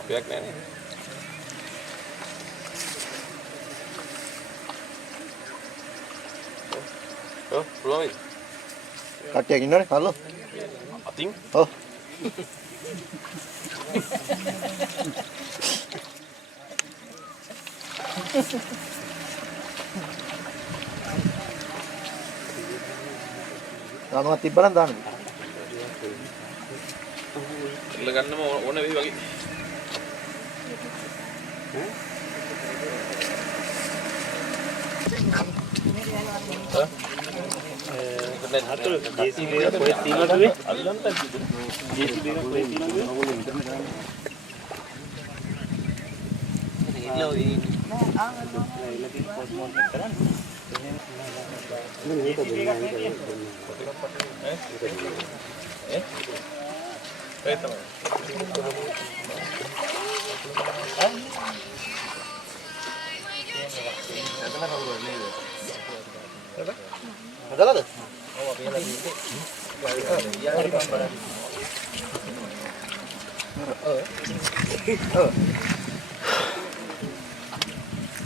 අපයක් නෑනේ. පුළුවන්. කට්ටියක් ඉන්නවනේ කල්ලෝ. අතින්? ඔව්. දානවා තිබ්බනම් දාන්න. ඉල්ල ගන්නම ඕන වෙයි වගේ. හතර ජීසීබී එක කොහෙද තියෙනවද මේ? අල්ලන්න තියෙන්නේ. ජීසීබී එක කොහෙද තියෙනවද? හදලාද? ඔව් අපි එලා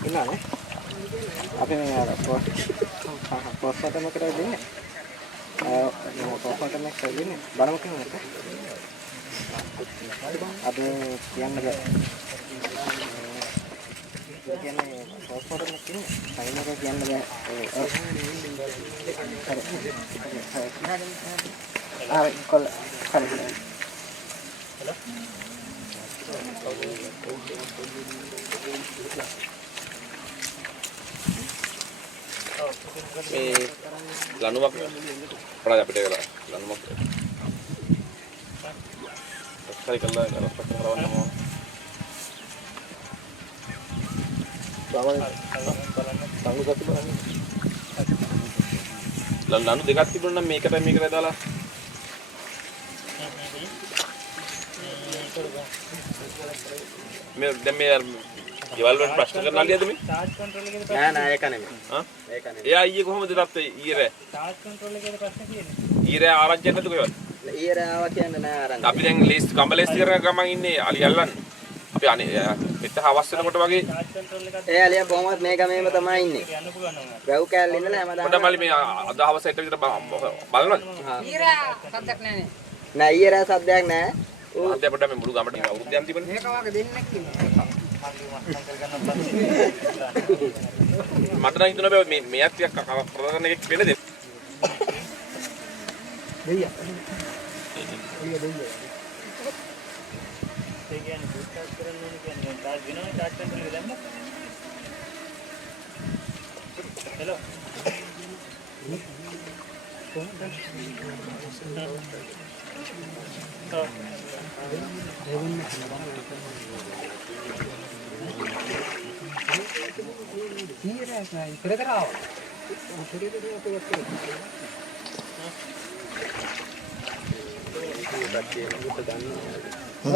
ඉන්නනේ. අපි මේ අර පොස්ට් එකක් දෙන්නේ. පොස්ට් එකක් දෙන්නේ. බලමු කියන්නද? අද කියන්න බෑ. කියන්නේ පොස්ට් එකක් තියෙන්නේ. සයින් එක කියන්න බෑ. කොල්ල හරි. මේ ලණුවක් පොඩ්ඩක් අපිට කරලා ලණුවක් හරි කළා රස්පත් කරවන්නම ලණු දෙකක් තිබුණා නම් මේකට දාලා මේ දැන් මේ ගෙවල් වල ප්‍රශ්න කරන අලියද මේ චාර්ජ් කන්ට්‍රෝල් එකේ නෑ නෑ ඒක නෙමෙයි. හා ඒක නෙමෙයි. එයා ඊයේ කොහොමද රත් ඊයේ චාර්ජ් කන්ට්‍රෝල් එකේ ප්‍රශ්න තියෙන්නේ. ඊයේ ආරංචියක් නැතුව ගෙවල් ඊයර ආවා කියන්නේ නෑ ආරංචි. අපි දැන් ලීස්ට් කම්බලේස්ට් කරන ගමන් ඉන්නේ අලිය අල්ලන්න අපි අනේ පිට හවස් වෙනකොට වගේ චාර්ජ් කන්ට්‍රෝල් එකක් ඒ අලියා කොහොමද මේ ගමේම තමයි ඉන්නේ. යන්න පුළුවන් නම්. වැව් කෑල්ල ඉඳලා හැමදාම පොඩ්ඩක් මල්ලි මේ අද හවස් එකට විතර බලනවද ඊරා සද්දක් නැහැ නෑ ඊයර සද්දයක් නෑ. අද පොඩ්ඩක් මේ මුළු ගමට අවුරුද්දක් තිබුණේ මේක වගේ දෙන්නෙක් ඉන්නවා මට නම් හිතුණා බෑ මේ මෙයක් ටිකක් ප්‍රධාන එකක් වෙන්න දෙන්න. දෙයියා ඒ කියන්නේ බුක් චාර්ජ් කරන්න ඕනේ කියන්නේ චාර්ජ් වෙනවනේ චාර්ජ් කන්ට්‍රෝල් එක දැම්මොත්. හෙලෝ. ඊරා ඉතර කරාව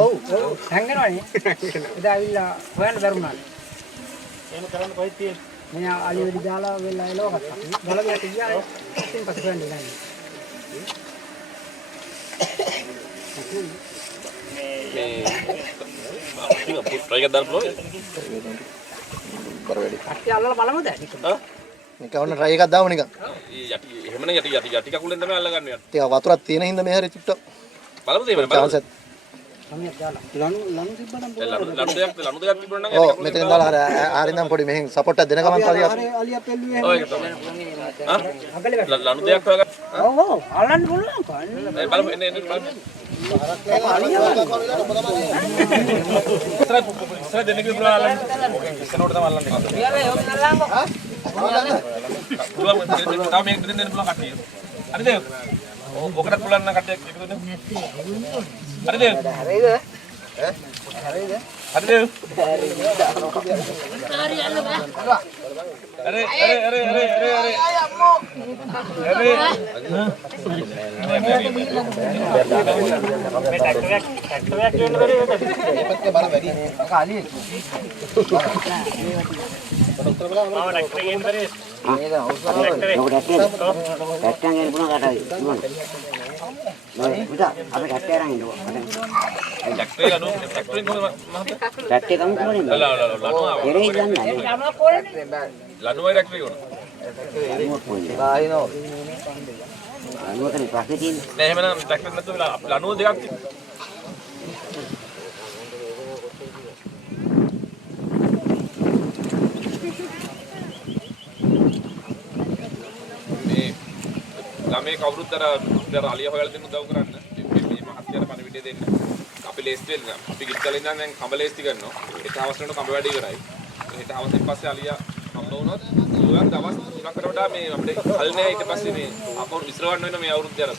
ඔව් සංගනවනේ ඉතින් ආවිල්ලා හොයන්න දරුණා එහෙම කරන්න කොහෙද තියෙන්නේ? මේ අලියවලි දාලා වෙලා එලවකට බලගියට ගියා ඉතින් පස්සේ හොයන්න ගන්නේ මේ ඉතින් අපු try එකක් දාන්න පුළුවන්. කර වැඩි. අට්ටි අල්ලලා බලමුද ටික හා නිකන් ඔන්න try එකක් දාමු නිකන්. යටි එහෙමනේ යටි කකුලෙන් තමයි අල්ලගන්නේ. ටික වතුරක් තියෙන හින්දා මේ හැරි චුට්ටක් බලමුද එහෙම බලමු. chance සමියක් දාලා ලනු තිබ්බනම් ලණු දෙකක් තිබුණා නම් ඔව් මෙතෙන් දාලා ආරින්නම් පොඩි මෙහෙන් සපෝට් එකක් දෙන ගමන් පරියක්. අලියා පෙල්ලුවේ ඔය ඒක තමයි. හා අගලේ වැඩ ලණු දෙකක් හොයාගන්න. ඔව් ඔව් අල්ලන්න පුළුවන් කන්නේ බලමු එන්න බලමු. ඉස්සර දෙන්නේ කියලා අල්ලන්න. ඉස්සරට තමයි අල්ලන්නේ. ඊයර යෝග නල්ලාංගෝ පුළුවන් තව මේක දෙන්න පුළුවන් කට්ටිය. හරිද? ඔකට පුළුවන් නම් කට්ටියක් එකතු වෙන්න. හරිද? හරිද? හරිද? හරි යන්න බෑ අර මේ ට්‍රැක්ටරයක් කියන්න බැරි නේද? මේකත් බල වැඩි. කාලිය. මාව ට්‍රැක්ටරයක් කියන්න බැරි. මේක අවසන්. ට්‍රැක්ටරයක්. ට්‍රැක්ටරයක් ගන්න පුණා කාටයි. පුතා අපි කට්ටේ අරන් ඉන්නවා. ට්‍රැක්ටරේ ලනු ට්‍රැක්ටරෙන් කොහොමද මහත්තයා? කට්ටේ කමු කොහෙන්ද? ලනු ආවා. එරේ යන්නේ. ලනුවයි ට්‍රැක්ටරේ උන. බාහිනෝ අනුවතනේ පස්සේ තියෙන්නේ. නෑ එහෙමනම් ට්‍රැක්ටර් නැතුව ලනුව දෙකක් තියෙනවා. මේ කවුරුත් අර අලිය හොයලා දෙන්න උදව් කරන්න. මේ මහත්යර පණිවිඩය දෙන්න. අපි ලේස්ති වෙන්න. අපි ගිත්තල ඉඳන් දැන් කඹ ලේස්ති කරනවා. හෙට හවස වෙනකොට කඹ වැඩ ඉවරයි. හෙට හවසෙන් පස්සේ අලියා හම්බ වුණොත් ඊළඟ දවස් 3කට වඩා මේ අපිට කල් නෑ ඊට පස්සේ මේ අපෝ විශ්‍රවන්න වෙන මේ අවුරුද්ද අර.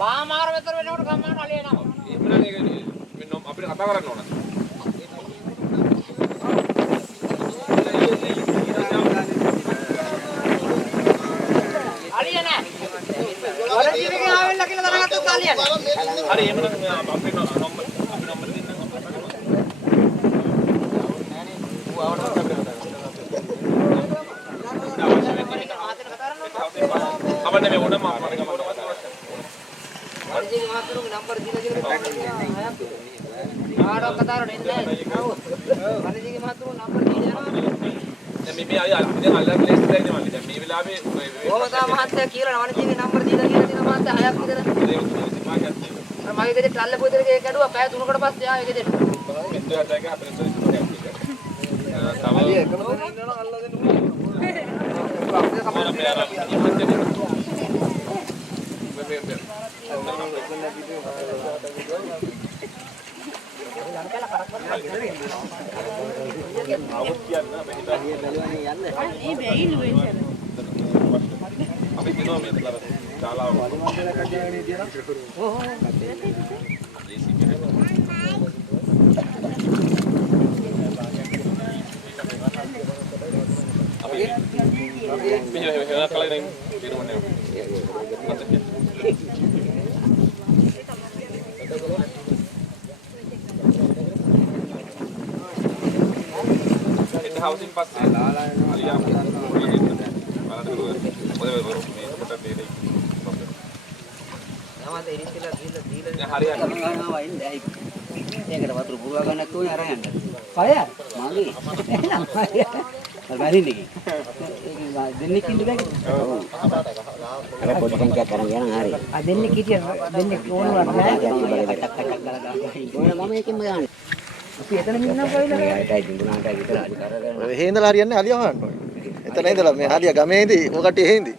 පාමාර මෙතර වෙනකොට ගම්මාන අලිය එනවා. එහෙමනම් ඒක මේ අපිට කතා කරන්න ඕන. අලිය නෑ. වලදීනේ ආවෙල්ලා කියලා දැනගත්තොත් අලිය නෑ. හරි එහෙමනම් අපේ නම්බර දෙන්නම් අපිට මේ ඕනම අපේ ගමන වලදීනේ මහතුරුගේ නම්බර දීලා ආඩෝ කතාර නෙන්නේ නෑ. වලදීනේ මහතුරු නම්බර දීලා යනවා. දැන් මේ අය අපි දැන් අල්ලන් ලේස්ති දැන් මල්ලි දැන් මේ වෙලාවේ ඕමතා මහත්තයා කියලා වලදීනේ නම්බර දීලා තියෙනවා මහත්තයා 6ක් විතර. අර මගේ ගෙදර ටල්ල පොදේට කැඩුවා පැය 3කට පස්සේ ආවේ ගෙදරට. අපි කියනවා මේ ශාලාව housing පස්සේ අලියා ඒකට වතුර පුරවා ගන්න නැතුව අරන් යන්න. කය මගේ. එහෙනම් මරින්නේ කි. දෙන්නේ කිඳු බෑග. අර පොඩි සංඛ්‍යා කරන් යන හරි. දෙන්නේ කීටිය දෙන්නේ ඕනවත් නෑ. කටක් ගාලා ගන්න. මම ඒකෙන්ම ගන්න. අපි එතන ඉන්නවා කොයිලද? ඒටයි දුන්නාට විතර අලි කරගෙන. මෙහෙ ඉඳලා හරියන්නේ අලිය හොයන්න ඕනේ. එතන ඉඳලා මේ හරිය ගමේ ඉඳි මොකටි එහෙ ඉඳි.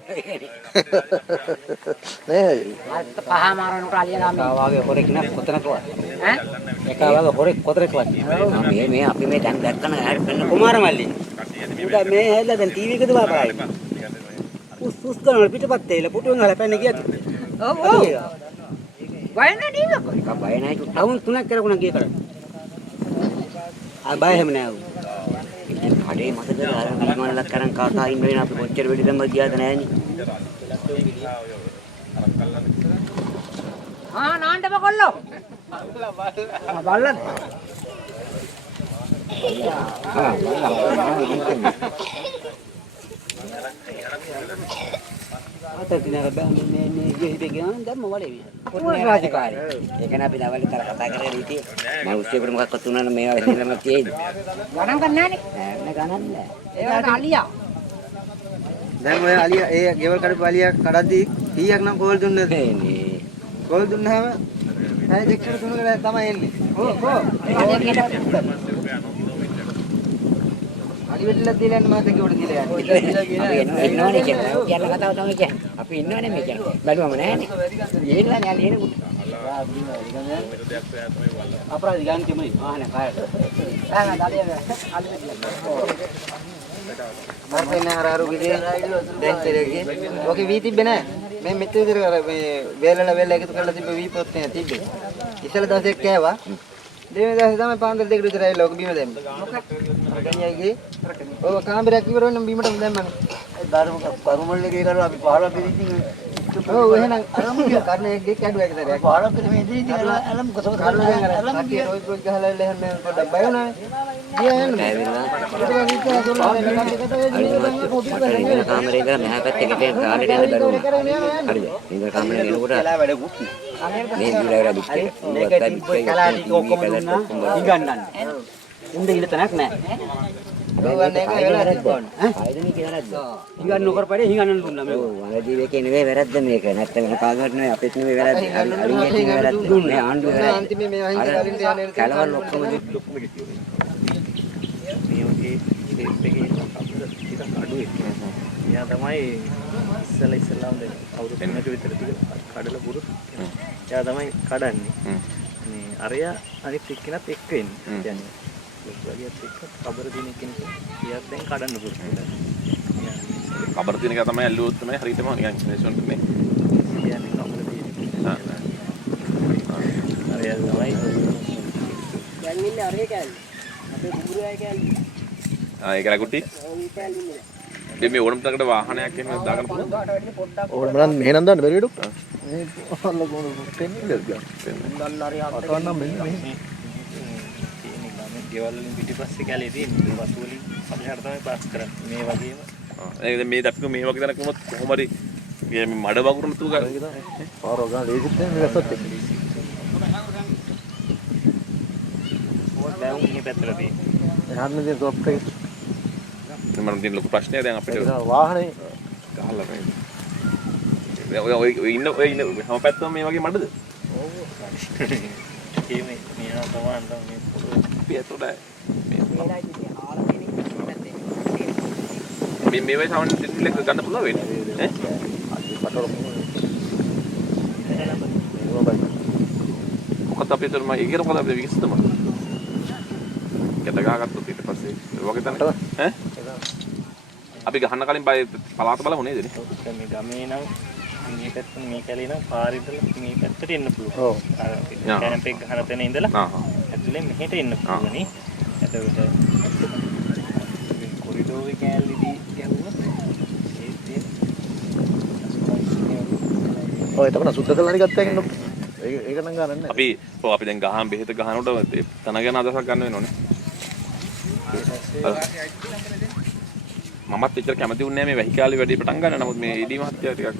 නේ පහ මාරනට අලිය ගාමේ. වාගේ හොරෙක් නක් කොතනකවත්. ඈ? එක වාගේ හොරෙක් කොතරේකවත්. මේ අපි මේ දැන් දැක්කන හැරි පෙන්න කුමාර මල්ලි. උඩ මේ හැදලා දැන් ටීවී එකද බලපායි. උස් කරන පිටපත් තේල පුටුවෙන් ගහලා පැන්න ගියත්. ඔව් ඔව්. බය නැහැ ටීවී එක. එක බය නැහැ ටවුන් 3ක් කරගුණා ගිය කරා. ආ බය හැම නෑ. කඩේ මතකද අර විමානලක් කරන් කාකා ඉන්න වෙන අපි කොච්චර වෙඩි දැම්ම ගියාද නෑනේ. නාන්නම කොල්ලෝ. බල්ලද? අත දිනක බෑ මේ ජීවිතේ ගියාම දැම්ම වලේ විය. කොහොමද රාජකාරී? ඒක නේ අපි දවල් විතර කතා කරලා හිටියේ. මම උස්සේකට මොකක්වත් උනන්න මේවා ඉඳලම තියෙන්නේ. ගණන් ගන්න නෑනේ. නෑ ගණන් නෑ. ඒකට අලියා. දැන් ඔය අලිය ඒ ගෙවල් කඩපු අලිය කඩද්දි 100ක් නම් කෝල් දුන්නද? නේ. කෝල් දුන්නාම ඇයි දෙකකට තුනකට තමයි එන්නේ. ඔව් ඔව්. අලි වෙట్లా දීලා යන්න මාත් කිව්වට දීලා යන්න. අපි ඉන්නවනේ කියලා. කියන්න කතාව තමයි කියන්නේ. අපි ඉන්නවනේ මේ කියන්නේ. බැලුවම නෑනේ. ඒනවනේ අලි එනකොට. අපරාධ ගාන තමයි. ආහනේ කාය. මර්තේ නෑ අර රුගිදී දැන් තෙරේගේ. ඔකේ වී තිබ්බේ නෑ. මේ මෙතන විතර අර මේ වේලල එකතු කරලා තිබ්බ වී පොත් නේ තිබ්බේ. ඉතල දවසෙක් කෑවා. දෙවෙනි දවසේ තමයි පාන්දර දෙකට විතර ඇවිල්ලා ඔක බීම දැම්මේ. මොකක්? ගණ්‍යයිගේ. ඔය කාමරයක් ඉවර වෙනම බීමටම දැම්මනේ. කරුමල්ලේ කරලා අපි පහළ පිළිසින් ඔව් එහෙනම් කර්ණයේ කැඩුවා කියලා. බලපෑම මේ ඉතින් අලම් කොසොත් කට්ටිය රෝජ් රෝජ් ගහලා එල්ල හැම පොඩ්ඩක් බය වුණානේ. ගියා යන්න. කාමරේ ඉඳලා මෙහා පැත්තේ ගෙටේ ගාලට යන දරුවෝ. හරිද? ඉඳලා කාමරේ එනකොට මේ දිලා බිස්කට්. මේක තිබ්බේ කලා ටික ඔක්කොම දුන්නා. ඉගන්නන්න. උන්ද ඉන්න තැනක් නැහැ. ඕවන්නේ එක වෙලා තිබ්බොනේ. ආයතනෙ කියලා නැද්ද? හිඟන්න නොකර පරිදි හිඟන්නන්න දුන්නා මේක. වලදී එකේ නෙවෙයි වැරද්ද මේක. නැත්තම් වෙන කාගවත් නෙවෙයි අපිට නෙවෙයි වැරද්ද. අලින්ගේ වැරද්ද. මේ ආණ්ඩුව වැරද්ද. අන්තිමේ මේ අහිංසක කලින්ට යන්නේ කලවල් ඔක්කොම ලොකුම කිව්වේ. මේ වගේ ෂේප් එකේ ටිකක් අඩුයි. එයා තමයි ඉස්සෙල්ලාම දැන් අවුරුදු 3ක විතර කඩලා පුරුත්. එයා තමයි කඩන්නේ. මේ අරයා අනිත් එක්කෙනත් එක්ක එන්නේ. කියන්නේ ලොකුලියත් එක්ක කබර දින කෙනෙක් එයාත් දැන් කඩන්න පුරුත්. කබර දින එක තමයි ඇල්ලුවොත් තමයි හරියටම නිකන් ඉන්ස්ට්‍රක්ෂන් මේ. කියන්නේ කබර දින. අරයා තමයි දැන් ඉන්නේ අරේ කෑල්ල. අපේ කුඹුරු අය කෑල්ල. ඒක ලකුටි. දෙමෙ ඕනම තකට වාහනයක් එහෙම දාගන්න පුළුවන්. ඕනම නම් මෙහෙනම් දාන්න බැරි වෙඩු. මේ අල්ල ගොන දෙන්නේ ගියා. අතවන්නම් මෙන්න ගෙවල් වලින් පිටිපස්සේ කැලේ තියෙන බස් වලින් අපිට තමයි පාස් කරන්නේ මේ වගේම. ඒක දැන් මේ අපි මේ වගේ තැනක වුණොත් කොහොම හරි මේ මඩ වගුරු නතු ගන්න. පාරෝ ගන්න ලේසිත් නෑ මේ රසත් එක්ක. දැන් මේ පැත්තට තියෙන්නේ. එහාට නේ ටොප් එක. මම දින ලොකු ප්‍රශ්නයක් දැන් අපිට වාහනේ ගහලා මේ. ඔය ඉන්න හැම පැත්තම මේ වගේ මඩද? ඔව්. ඒ මේ මෙහා සමාන මේ පොළොව පියතොඩයි. මේ වගේ සමන් දෙල්ලක ගන්න පුළුවන් වෙන්නේ. ඈ? පටවල මොකද අපි හිතමු ඉගෙන මොකද අපි විශ්සතම. කැට ගහගත්තොත් ඊට පස්සේ වගේ තැනක ඈ? අපි ගහන්න කලින් පලාත බලමු නේද නේ? මේ ගමේ නම් මේ පැත්තෙන් මේ කැලේ නම් පාරේ ඉඳලා මේ පැත්තට එන්න පුළුවන්. ඔව්. අර කැම්ප් එක ගහන තැන ඉඳලා ඇතුලෙන් මෙහෙට එන්න පුළුවන් නේ. එතකොට කොරිඩෝරේ කැලේදී යවුවොත් ඔය තමයි සුද්ධ කරලා හරි ගත්තා කියන්න. ඒක නම් ගන්න නෑ. අපි දැන් ගහන් බෙහෙත ගහනකොට තන ගැන අදහසක් ගන්න වෙනවනේ. මමත් එච්චර කැමති වුණේ නෑ මේ වැහිකාලේ වැඩේ පටන් ගන්න. නමුත් මේ ඊඩි මහත්තයා ටිකක්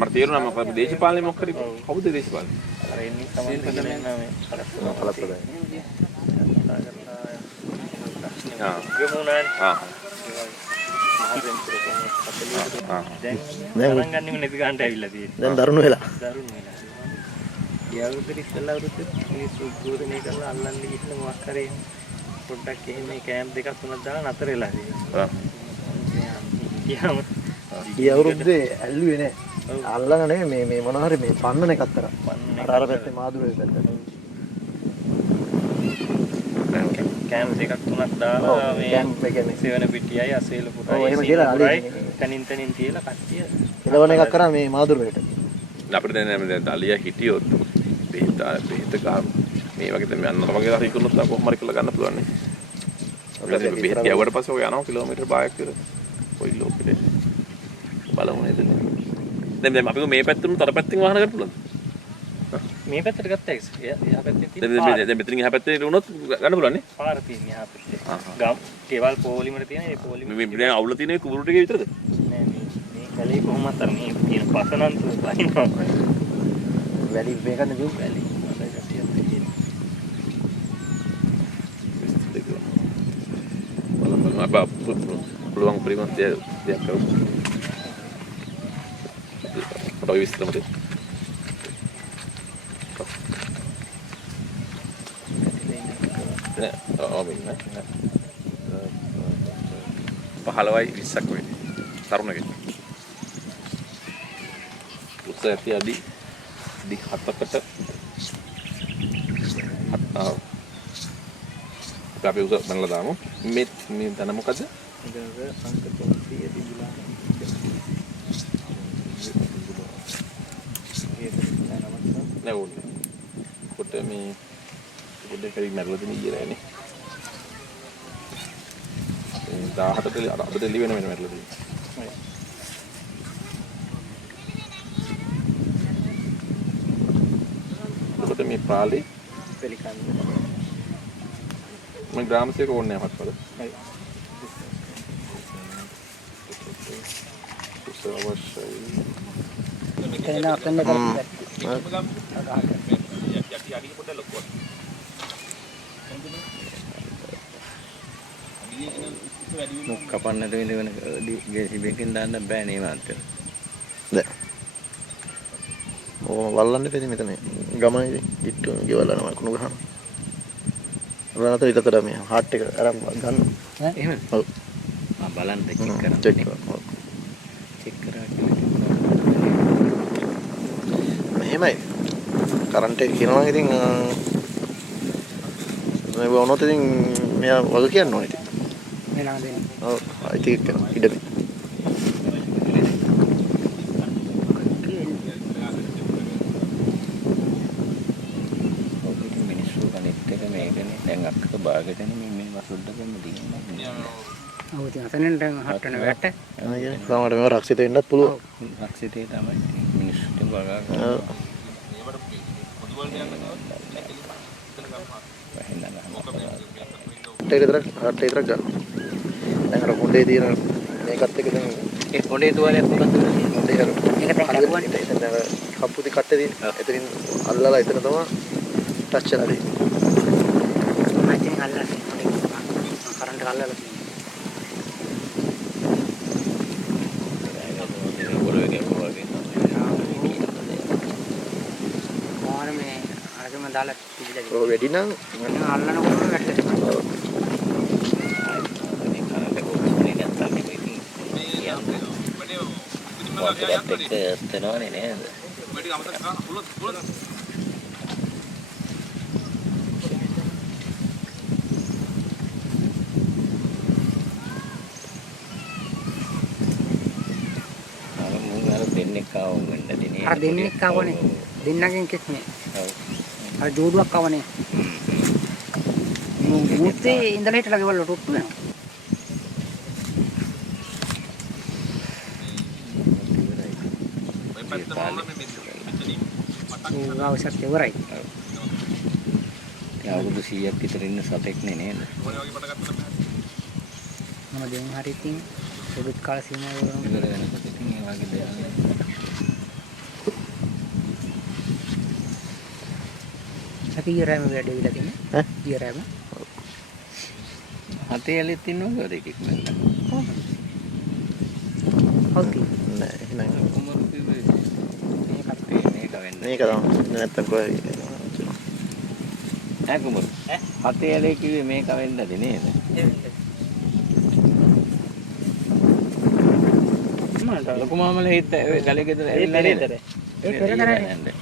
මට තේරුණා මොකද දේශපාලනේ මොකක් හරි කවුද දේශපාලනේ? අර එන්නේ තමයි කරන්නේ මේ පළපළයි. ගමුණානේ. දැන් ගණන් ගන්නෙම නැති ගන්නට ඇවිල්ලා තියෙන්නේ. දැන් දරුණු වෙලා. දරුණු වෙලා. යාළුවෝ ඉස්සෙල්ලා වරුත් මිනිස්සු ගෝරණේ කරලා අල්ලන්න ගිහින් මොකක් කරේ පොඩ්ඩක් එහෙම මේ කෑම්ප් දෙකක් තුනක් දාලා නතර වෙලා තියෙනවා. ගියාම ඊ අවුරුද්දේ ඇල්ලුවේ නෑ. අල්ලන නෙමෙයි මේ මොනවා හරි මේ පන්නන එකක් කරා. අර පැත්තේ මාදුරේ පැත්තට. කෑම්ප් දෙකක් තුනක් දාලා මේ කැම්ප් එකනේ. සෙවන පිටියයි අසේල ඔව්, පුටයි එහෙම කියලා අලේ. තනින් තනින් තියලා කට්ටිය එළවණ එකක් කරා මේ මාදුරේට. අපිට දැන් දලියා හිටියොත් බෙහෙත ගන්න මේ වගේ දැන් යන්න වගේ හරි කරනොත් කොහොම හරි කරලා ගන්න පුළුවන් නේ. අපි බෙහෙත යවුවට පස්සේ ඔය යනවා කිලෝමීටර් 5ක් විතර. කොයි ලෝකෙද බලමු නේද? දැන් අපි මේ පැත්තෙන් තර පැත්තෙන් වාහන ගන්න පුළුවන්ද? මේ පැත්තට ගත්තා එක්ස්. එහා පැත්තෙන් තියෙන දැන් මෙතනින් එහා පැත්තේ වුණොත් ගන්න පුළුවන් නේ? පාර තියෙන එහා පැත්තේ. ගම් ගෙවල් පොලිමර තියෙන ඒ පොලිම මේ දැන් අවුල තියෙන මේ කුඹුරු ටිකේ විතරද? නෑ මේ කැලේ කොහොමද අර මේ තියෙන පසනන් තුනයිනවා. වැඩි මේකද ජු වැලි හොඳයි ගැටියක් තියෙන. බලන්න අපා පුළුවන් පරිමත් දෙයක් කරමු. ඔය විස්තරම දෙන්න. මෙන්න 15යි 20ක් වෙන්නේ තරුණගෙන් උත්සාහ ඇති අඩි 7කට අපි උස මනලා දාමු මේ තන මොකද ඒක අංක 300 තිබුණා නෑ ඕනේ කොට මේ පොඩ්ඩක් හරි මැරලා දෙන ඊයේ නෑනේ 17ට අද දෙලි වෙන මැරලා දෙන්නේ මොකද මේ පාලේ පිළිකන්ද. මම ග්‍රාම සේවක ඕනේ නැහැ මත්පල. හරි. අවශ්‍යයි. මුක් කපන්නට වෙන ජෙසිබියකින් දාන්න බෑ නේ මාත්‍ර. දැන් ඕ වල්ලන්න දෙන්නේ මෙතන ගමනේ ඉට්ටු ගෙවලා නම කුණු ගහන. රාත විතර මේ හાર્ට් එක අරන් ගන්න. එහෙමද? ඔව්. බලන්න චෙක් කරන්න. චෙක් කරා. චෙක් කරා. මෙහෙමයි. කරන්ට් එක කියනවා ඉතින් මේ වුණොත් ඉතින් මෙයා වග කියන්න ඕනේ ඉතින්. මේ ළඟ දෙන්න. ඔව්. ඉතින් ඉඩම. මිනිස්සු කනෙක්ට් එක මේකනේ දැන් අක්ක බාගෙටනේ මේ වසුද්දකම දින්නේ. ඔව් ඉතින් අතනෙන් දැන් හට්ටන වැට. සමහරවිට මේවා රක්ෂිත වෙන්නත් පුළුවන්. රක්ෂිතේ තමයි මිනිස්සුන්ට බගා ගන්න. ඔව්. හાર્ට් එක ගන්න. දැන් අර හොඳේ තියෙන මේකත් එක දැන් ඒ පොඩේ තුවාලයක් මොකක්ද වෙන්නේ? හොඳේ අර එතන අර කප්පුති කට්ටේ තියෙන. එතනින් අල්ලලා එතන තමයි ටච් කරලා දෙන්නේ. මයින් අල්ලලා කරන්ට් අල්ලලා මේ අරගෙන දාලා තිබිලා ඔය වැඩි නම් අල්ලනකොට වැටෙනවා. ඔව්. තනවනේ නේද? දෙන්නෙක් ආවම වෙන්නදී නේ. අර දෙන්නෙක් ආවනේ. දෙන්නගෙන් කිස්නේ. ඔව්. අර ජෝඩුවක් ආවනේ. මුත්තේ ඉඳලා හිටලා ගෙවල් ටොට්ටු වෙනවා. ඒ අවශ්‍යත් ඉවරයි. ඒ අවුරුදු 100ක් විතර ඉන්න සතෙක් නේ නේද? මම දැන් හරි ඉතින් සුදුත් කාල සීමාව ඉවර වෙනකොට ඉතින් ඒ වගේ දේවල් අපි ඊරෑම වැඩේවිලා තින්නේ. ඈ? ඊරෑම. හතේ ඇලෙත් ඉන්නවද එකෙක් මල්ල? හොති. නෑ නෑ. කුමරු කිව්වේ මේක වෙන්න. මේක තමයි නැත්තම් කොහේ ඈ කුමරු. හතේ ඇලේ කිව්වේ මේක වෙන්නද නේද? ලොකු මාමලා හිට ගලේ ගෙදර ඇවිල්ලා නේද? ඒ පෙරදරනේ.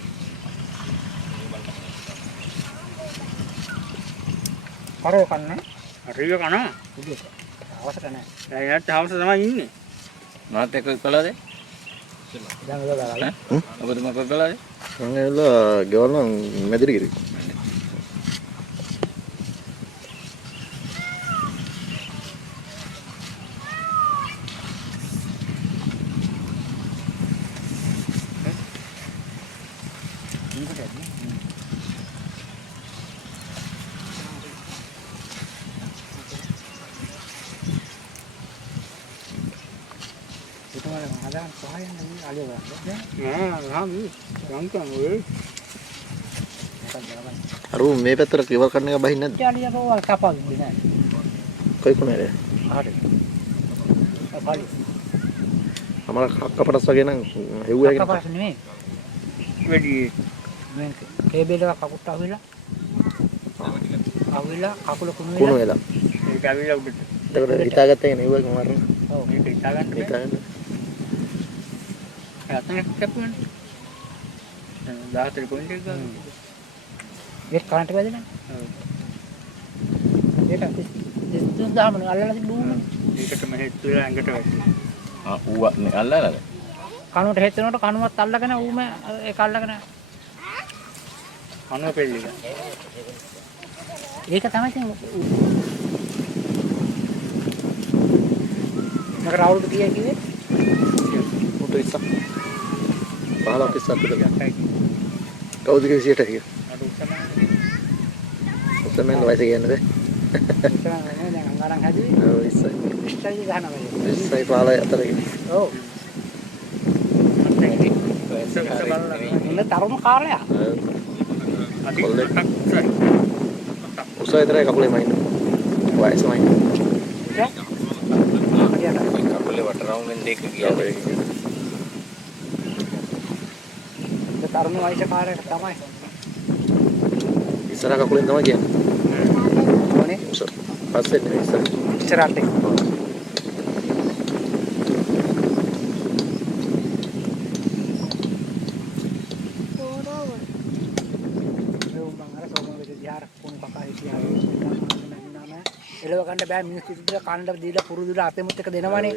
කරේ කන්නේ. රිය කනවා. අවශ්‍ය නැහැ. දැන් යට හවස තමයි ඉන්නේ. මාත් එක්ක කළාද? දැන් ඔය දාලා. ඔබතුම කළාද? මම එලා ගෙවල් නම් මැදිරිගිරි. Ada apa yang ini ada berapa? Nah, kami langkang we. අර මේ පැත්තට ගෙවල් කන්න එක බහින්නේ නැද්ද? Jadi apa wal kapal ini? කොයි කොනේද? Ada. Kapal. අමර කපටස් වගේ නම් හෙව්වගෙන. Kapal නෙමෙයි. වැඩි මේ කේබල් එක කකුට අවිලා. අවිලා කකුල කුණු කුණු වෙලා. ඒක අවිලා උඩට. එතකොට හිතාගත්තා නේ හෙව්වක මරන. ඔව් මේක හිතාගන්න බෑ. හිතාගන්න. අතන කැපුණා. 14 පොයින්ට් එක ගන්න. ඒක කරන්ට් එක වැදෙනවා. ඔව්. ඒක 3000 මන අල්ලලා තිබුණා. ඒකටම හෙත්තුලා ඇඟට වැටුණා. ආ ඌ මේ අල්ලලාද? කනුවට හෙත්තුනට කනුවත් අල්ලගෙන ඌම ඒක අල්ලගෙන කනුව පෙල්ලිලා. ඒක තමයි ඉතින් මම රවුල්ට ගියා කිව්වේ. උට ඉස්සක්. 15ක් ඉස්සක් විතර. කවුද කිව්වේ 100ට කියලා? අඩු ඉස්සෙල්ම වයස කියන්නේ ඉස්සරහ නේ දැන් අංගාරම් හැදුවේ. ඔව් ඉස්සයි ඉස්සයි ගහනවා. 20යි 15යි අතරේ ඔව්. ඉන්න තරුණ කාලයක්. කොල්ලෙක් උසයි තරයි කකුලේ මයින් වයස මයින් කකුලේ වටරවුම් දෙක ගියා. ඒ තරුණ වයස කාලයක් තමයි. ඉස්සර කකුලෙන් තමයි කියන්නේ ඕනේ. උස පස්සේ නෙවෙයි ඉස්සර ඉස්සරහට. එලව ගන්න බෑ මිනිස්සු ඉතින් කණ්ඩ දීලා පුරුදුලා අතෙමුත් එක දෙනවනේ.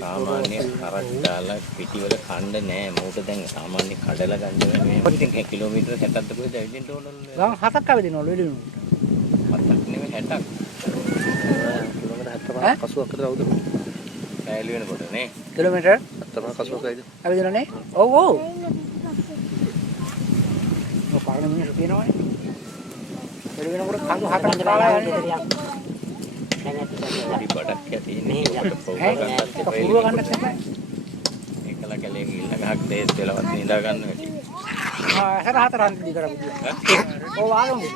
සාමාන්‍ය හරක් දාලා පිටිවල කණ්ඩ නෑ. මූට දැන් සාමාන්‍ය කඩලා ගන්න මේ ඉතින් කිලෝමීටර 60ක් දුර දැවිදින්න ඕනලු. ගම් 7ක් අවදිනවලු එළිනුත්. 7ක් නෙමෙයි 60ක්. කිලෝමීටර 70 80ක් විතර අවුද පැයලි වෙනකොට නේ. කිලෝමීටර 70 80කයිද අවදිනවනේ. ඔව් ඔව්. ඔය පාරේ මිනිස්සු කියනවනේ. එළි වෙනකොට කඳු 7ක් කාලා යන්නේ. පොඩි බඩක් ඇතිනේ. පුරුව ගන්නත් නැහැ. ඒකල කැලේ ගිහිල්ලා ගහක් දේස් වෙලවත් නිදා ගන්න වැඩි. හතර හතරක් දී කරපුවා. ඔව් ආගමු.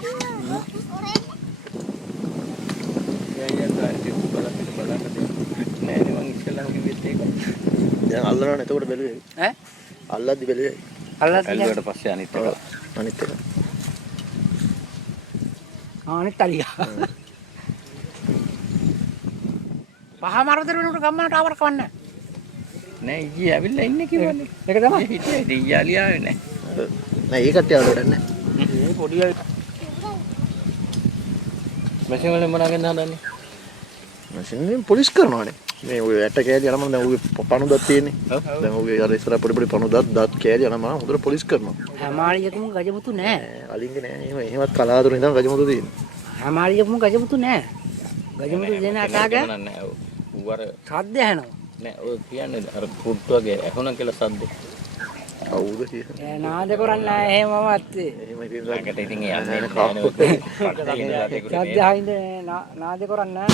නෑ නේ මං ඉස්සෙල්ලාම කිව්වෙත් ඒක. දැන් අල්ලනවනේ එතකොට බැලුවේ ඈ? අල්ලද්දි බැලුවේ ඇල්ලුවට පස්සේ අනිත් එක. අනිත් එක අනිත් අලියා. පහමාරතර වෙනකොට ගම්මනට ආවර කවන්න. නෑ ඊයේ ඇවිල්ලා ඉන්නේ කිව්වනේ. ඒක තමයි. හිටියේ ඊයාලි ආවේ නෑ. නෑ ඒකට යවලට නෑ මේ පොඩි අය මැෂින් වලින් මොනවාගෙන හදන්නේ? මැෂින් පොලිස් කරනවානේ මේ ඔය ඇට කෑලි යනම දැන් ඔය පණුදක් තියෙන්නේ දැන් ඔය අර ඉස්සර පොඩි පොඩි පණුදක් දත් කෑලි යනම හොඳට පොලිස් කරනවා හැමාලියකම ගජමුතු නෑ. අලින්ගේ නෑ එහෙමත් කලාතුරකින් ඉඳන් ගජමුතු තියෙන්නේ හැමාලියකම ගජමුතු නෑ. ගජමුතු දෙන අතාග නෑ. ඌ අර සද්ද ඇහෙනවා. නෑ ඔය කියන්නේ අර පුට්ටු වගේ ඇහුණා කියලා සද්ද. කවුද කියන්නේ ඒ නාද කරන්නේ එහෙමවත්. එහෙම ඉතින් ළඟට ඉතින් යන්නේ නෑ. සද්ද අහින්ද නාද කරන්නේ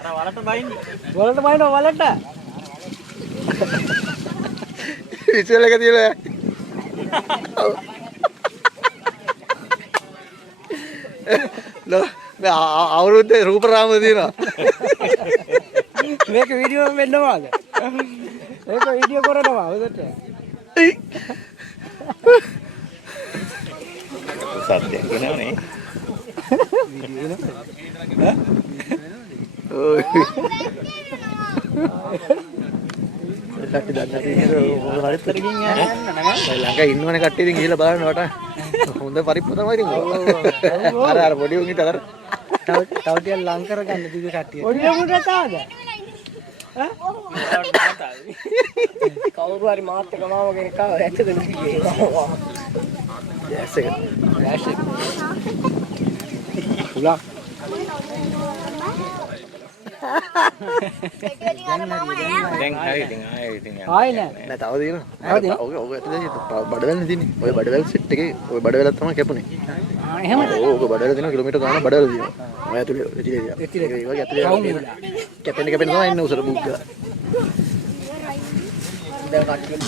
අර වලට බයින්නේ. වලට බයිනවා වලට. ඉස්සෙල්ලා එක තියලා මේ අවුරුද්දේ රූපරාම දිනවා මේක වීඩියෝ එකක් වෙන්නවාද? ඒක වීඩියෝ කරනවා හොදට. සද්ද කියනවනේ. ඔය කට්ටිය දන්නේ නැති නේද මොකද හරිතරකින් යන්නේ ළඟ ඉන්නවනේ කට්ටිය ඉතින් ගිහලා බලන්න වට හොඳ පරිප්පු තමයි ඉතින් අර පොඩි උන් ඉතල තව ටිකක් ලං කරගන්න දිවි කට්ටිය. පොඩි උන්ට තාද? කවුරු හරි මාත් එක මාව කෙනෙක් ආව ඇත්තද කියේ. යස් එක ෆ්ලෑෂ් එක. උලා. දැන් හරි ඉතින් ආයෙ ඉතින් යන්න. ආයෙ නෑ. නෑ තව දිනවා ඔය ඇතුලේ බඩවැල් තියෙන්නේ ඔය බඩවැල් සෙට් එකේ ඔය බඩවැලක් තමයි කැපුනේ එහෙමද? ඔය බඩවැල් තියෙනවා කිලෝමීටර් ගානක් බඩවැල් තියෙනවා ඔය ඇතුලේ ඒ වගේ ඇතුලේ කැපෙන්න තමයි ඉන්නේ උසර බුක් ගා දැන් කට්ටිය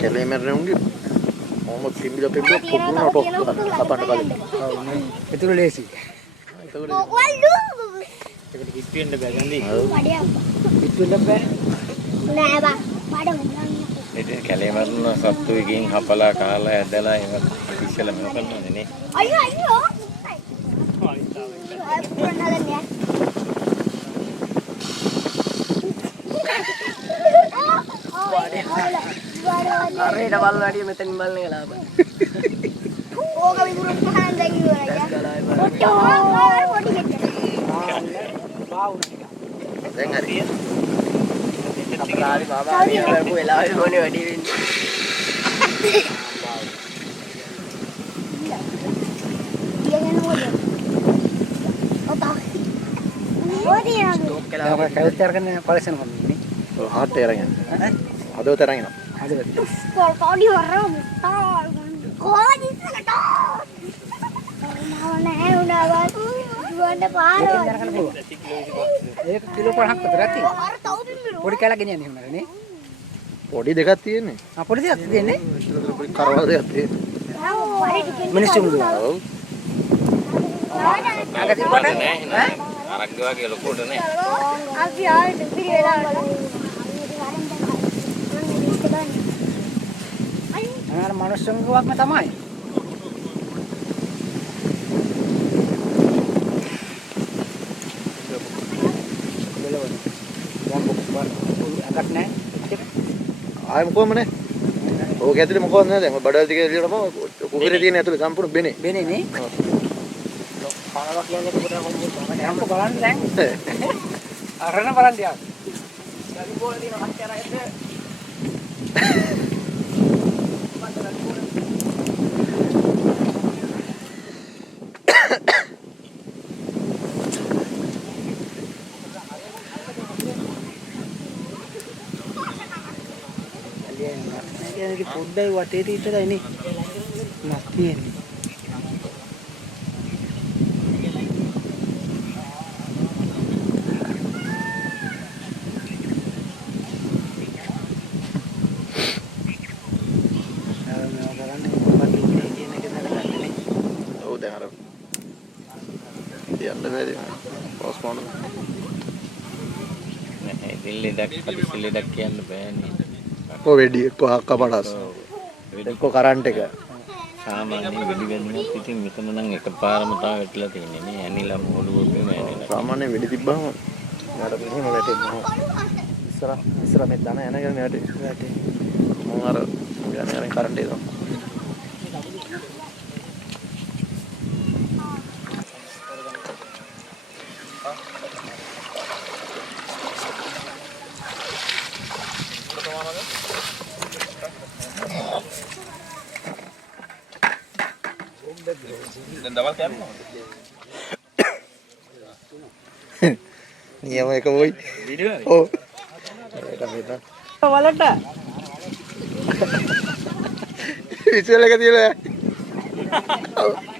කැලේ මැරෙන්නේ උන්ගේ මොම පිම්බිලා පොඩ්ඩුනා ටොක් කපන්න කලින් ඒතුළු ලේසි. ඒකට ඒකට කිට් වෙන්න බෑ ගන්දි. පිටුන්න බෑ. ඉතින් කැලේ මරුණ සත්තු එකකින් හපලා කාලා ඇදලා ඒවත් ඉස්සෙල්ලා මෙව කරනවානේ නේ. අරේට බල් වැඩිය මෙතනින් බලන එක ලාභයි. ඕක විදුරුත් මහන් දැන් ඉවරයි. දැන් හරි අපරාධි බාබා මේ කරපු වෙලාවේ මොනේ වැඩි වෙන්නේ. කැවිත් අරගෙන කොලෙක්ෂන් කරන්නේ. ඔව් හාට් එක අරගෙන. හදවත අරගෙන. Kalau di orang betul. Kalau di sana mau naik udah batu. Jualnya parah. ඒක කිලෝ 50ක් විතර ඇති. Orang tahu dulu. පොඩි කැලක් ගෙනියන්නේ උනානේ. පොඩි දෙකක් තියෙන්නේ. පොඩි දෙයක් තියෙන්නේ. පොඩි කරවල දෙකක් තියෙන්නේ. මිනිස්සු මුදුවා. ඔව්. අග තිබ්බට ඈ අරක්ක වගේ ලොකුට නෑ. Abi ada video අර මනුස්සංගුවක්ම තමයි. අගක් නැහැ. ආයෙ මොකෝමනේ? ඕක ඇතුලේ මොකවත් නැහැ දැන්. ඔය බඩවැල් ටික එළියටම කුහරේ තියෙන ඇතුලේ සම්පූර්ණ බෙනේ. බෙනේ නේ. පාරවක් කියන්නේ පොඩක් යම්ක බලන්න දැන්. අරන බලන්න යා. ගලි බෝල දින මහත්තයා රැද්ද. කියන්නේ පොඩ්ඩයි වටේට විතරයි නේ. මස් තියෙන්නේ. ඔව් දැන් අර යන්න බැරි පොස්ට් නැහැ දෙල්ලෙඩක් පරිසෙල්ලෙඩක් කියන්න බෑනේ. කො වෙඩි කො කපඩස් එක්ක කරන්ට් එක සාමාන්‍යයෙන් වෙඩි ගන්නත් ඉතින් මෙතන නම් එකපාරම තාම වැටලා තියෙන්නේ නේ. ඇනිලා මොළුවකම ඇනිලා. සාමාන්‍ය වෙඩි තිබ්බම මට මෙහෙම වැටෙන්නේ. ඉස්සර මේ දන යන ගමන් වැටේ. මම අර යන කරන්ට් එක දානවා. දැන් දවල් කෑමද? නියම එක වොයි. වීඩියෝ ඔව්. ඒක මෙතන. වලට විශ්වල එක තියලා. ඔව්.